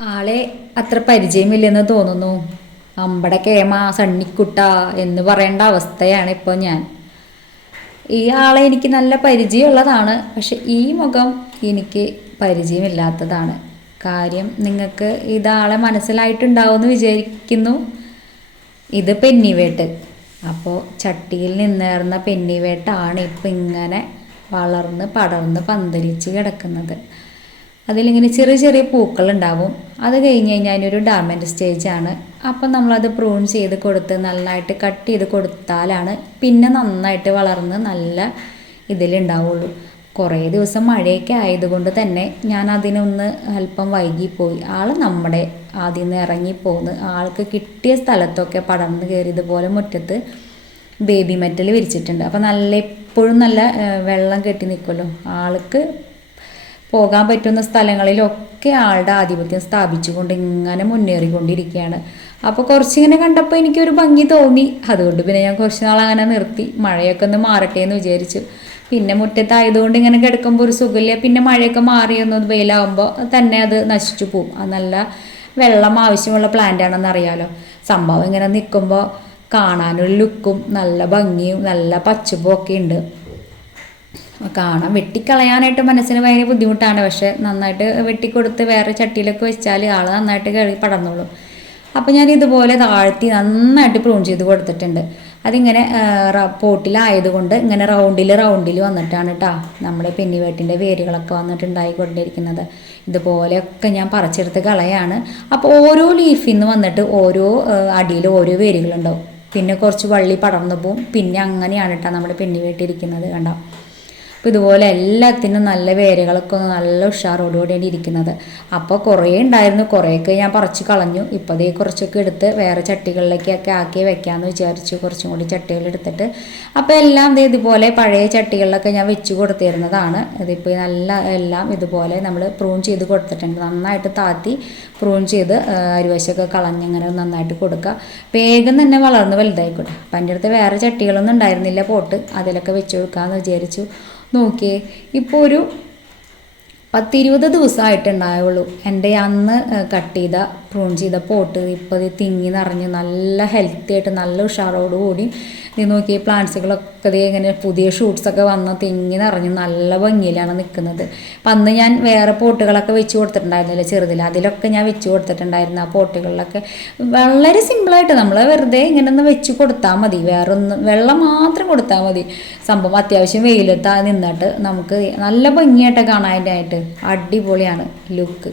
ആളെ അത്ര പരിചയമില്ലെന്ന് തോന്നുന്നു. അമ്പട കേമ സണ്ണിക്കുട്ട എന്ന് പറയേണ്ട അവസ്ഥയാണ് ഇപ്പോൾ ഞാൻ. ഈ ആളെ എനിക്ക് നല്ല പരിചയമുള്ളതാണ് പക്ഷെ ഈ മുഖം എനിക്ക് പരിചയമില്ലാത്തതാണ്. കാര്യം നിങ്ങൾക്ക് ഇതാളെ മനസ്സിലായിട്ടുണ്ടാവുമെന്ന് വിചാരിക്കുന്നു. ഇത് പെന്നിവേട്ട്. അപ്പോൾ ചട്ടിയിൽ നിന്നേറുന്ന പെന്നിവേട്ടാണ് ഇപ്പം ഇങ്ങനെ വളർന്ന് പടർന്ന് പന്തലിച്ച് കിടക്കുന്നത്. അതിലിങ്ങനെ ചെറിയ ചെറിയ പൂക്കൾ ഉണ്ടാവും അത് കഴിഞ്ഞ് കഴിഞ്ഞാൽ ഒരു ഡാർമെന്റ് സ്റ്റേജാണ് അപ്പം നമ്മളത് പ്രൂൺ ചെയ്ത് കൊടുത്ത് നന്നായിട്ട് കട്ട് ചെയ്ത് കൊടുത്താലാണ് പിന്നെ നന്നായിട്ട് വളർന്ന് നല്ല ഇതിലുണ്ടാവുള്ളൂ. കുറേ ദിവസം മഴയൊക്കെ ആയതുകൊണ്ട് തന്നെ ഞാൻ അതിനൊന്ന് അല്പം വൈകിപ്പോയി. ആൾ നമ്മുടെ ആദ്യം നിന്ന് ഇറങ്ങിപ്പോന്ന് ആൾക്ക് കിട്ടിയ സ്ഥലത്തൊക്കെ പടർന്ന് കയറി ഇതുപോലെ മുറ്റത്ത് ബേബി മെറ്റൽ വിരിച്ചിട്ടുണ്ട്. അപ്പോൾ നല്ല എപ്പോഴും നല്ല വെള്ളം കെട്ടി നിൽക്കുമല്ലോ ആൾക്ക് പോകാൻ പറ്റുന്ന സ്ഥലങ്ങളിലൊക്കെ ആളുടെ ആധിപത്യം സ്ഥാപിച്ചുകൊണ്ട് ഇങ്ങനെ മുന്നേറിക്കൊണ്ടിരിക്കുകയാണ്. അപ്പോൾ കുറച്ചിങ്ങനെ കണ്ടപ്പോൾ എനിക്കൊരു ഭംഗി തോന്നി. അതുകൊണ്ട് പിന്നെ ഞാൻ കുറച്ച് നാൾ അങ്ങനെ നിർത്തി. മഴയൊക്കെ ഒന്ന് മാറട്ടെ എന്ന് വിചാരിച്ചു. പിന്നെ മുറ്റത്തായതുകൊണ്ട് ഇങ്ങനെ കിടക്കുമ്പോൾ ഒരു സുഖമില്ല. പിന്നെ മഴയൊക്കെ മാറിയൊന്ന് വെയിലാവുമ്പോൾ തന്നെ അത് നശിച്ചു പോകും. അത് നല്ല വെള്ളം ആവശ്യമുള്ള പ്ലാന്റ് ആണെന്ന് അറിയാലോ. സംഭവം ഇങ്ങനെ നിൽക്കുമ്പോൾ കാണാനൊരു ലുക്കും നല്ല ഭംഗിയും നല്ല പച്ചപ്പും ഒക്കെ ഉണ്ട്. കാണാൻ വെട്ടിക്കളയാനായിട്ട് മനസ്സിന് ഭയങ്കര ബുദ്ധിമുട്ടാണ്. പക്ഷെ നന്നായിട്ട് വെട്ടിക്കൊടുത്ത് വേറെ ചട്ടിയിലൊക്കെ വെച്ചാൽ ആൾ നന്നായിട്ട് കഴുകി പടർന്നോളും. അപ്പോൾ ഞാൻ ഇതുപോലെ താഴ്ത്തി നന്നായിട്ട് പ്രൂൺ ചെയ്ത് കൊടുത്തിട്ടുണ്ട്. അതിങ്ങനെ പോട്ടിലായതുകൊണ്ട് ഇങ്ങനെ റൗണ്ടിൽ റൗണ്ടിൽ വന്നിട്ടാണ് കേട്ടോ നമ്മുടെ പെന്നിവേട്ടിന്റെ വേരുകളൊക്കെ വന്നിട്ട് ഉണ്ടായിക്കൊണ്ടിരിക്കുന്നത് ഇതുപോലെയൊക്കെ ഞാൻ പറിച്ചെടുത്ത് കളയാണ്. അപ്പോൾ ഓരോ ലീഫിൽ നിന്ന് വന്നിട്ട് ഓരോ അടിയിൽ ഓരോ വേരുകളുണ്ടാവും. പിന്നെ കുറച്ച് വള്ളി പടർന്നു പോവും. പിന്നെ അങ്ങനെയാണ് കേട്ടോ നമ്മുടെ പെന്നിവേട്ടിരിക്കുന്നത് കണ്ടോ. അപ്പോൾ ഇതുപോലെ എല്ലാത്തിനും നല്ല വേരുകളൊക്കെ ഒന്ന് നല്ല ഉഷാറോടുകൂടിയാണ് ഇരിക്കുന്നത്. അപ്പോൾ കുറേ ഉണ്ടായിരുന്നു. കുറേയൊക്കെ ഞാൻ പറിച്ച് കളഞ്ഞു. ഇപ്പോൾ ദേ കുറച്ചൊക്കെ എടുത്ത് വേറെ ചട്ടികളിലേക്കൊക്കെ ആക്കി വെക്കാമെന്ന് വിചാരിച്ചു. കുറച്ചും കൂടി ചട്ടികൾ എടുത്തിട്ട്. അപ്പോൾ എല്ലാം ദേ ഇതുപോലെ പഴയ ചട്ടികളിലൊക്കെ ഞാൻ വെച്ച് കൊടുത്തിരുന്നതാണ്. ഇതിപ്പോൾ നല്ല എല്ലാം ഇതുപോലെ നമ്മൾ പ്രൂൺ ചെയ്ത് കൊടുത്തിട്ടുണ്ട്. നന്നായിട്ട് താത്തി പ്രൂൺ ചെയ്ത് അരിവശമൊക്കെ കളഞ്ഞങ്ങനെ നന്നായിട്ട് കൊടുക്കുക. വേഗം തന്നെ വളർന്ന് വലുതായിക്കോട്ടെ. അപ്പം എന്റെ അടുത്ത് വേറെ ചട്ടികളൊന്നും ഉണ്ടായിരുന്നില്ല. പോട്ട് അതിലൊക്കെ വെച്ച് കൊടുക്കാമെന്ന് വിചാരിച്ചു. നോക്കിയേ. ഇപ്പോൾ ഒരു പത്തിരുപത് ദിവസമായിട്ടുണ്ടായുള്ളൂ എന്റെ അന്ന് കട്ട് ചെയ്ത പ്രൂൺ ചെയ്ത പോട്ട് ഇപ്പോൾ ഇത് തിങ്ങി നിറഞ്ഞ് നല്ല ഹെൽത്തി ആയിട്ട് നല്ല ഉഷാറോടുകൂടി നീ നോക്കി പ്ലാന്റ്സുകളൊക്കെ ദേ ഇങ്ങനെ പുതിയ ഷൂട്ട്സൊക്കെ വന്ന് തിങ്ങി നിറഞ്ഞ് നല്ല ഭംഗിയിലാണ് നിൽക്കുന്നത്. അപ്പം അന്ന് ഞാൻ വേറെ പോട്ടുകളൊക്കെ വെച്ച് കൊടുത്തിട്ടുണ്ടായിരുന്നില്ല ചെറുതിൽ. അതിലൊക്കെ ഞാൻ വെച്ച് കൊടുത്തിട്ടുണ്ടായിരുന്നു ആ പോട്ടുകളിലൊക്കെ വളരെ സിമ്പിളായിട്ട് നമ്മൾ വെറുതെ ഇങ്ങനെ ഒന്ന് വെച്ച് കൊടുത്താൽ മതി. വേറെ ഒന്ന് വെള്ളം മാത്രം കൊടുത്താൽ മതി. സംഭവം അത്യാവശ്യം വെയിലത്താ നിന്നിട്ട് നമുക്ക് നല്ല ഭംഗിയായിട്ട് കാണാനായിട്ട് അടിപൊളിയാണ് ലുക്ക്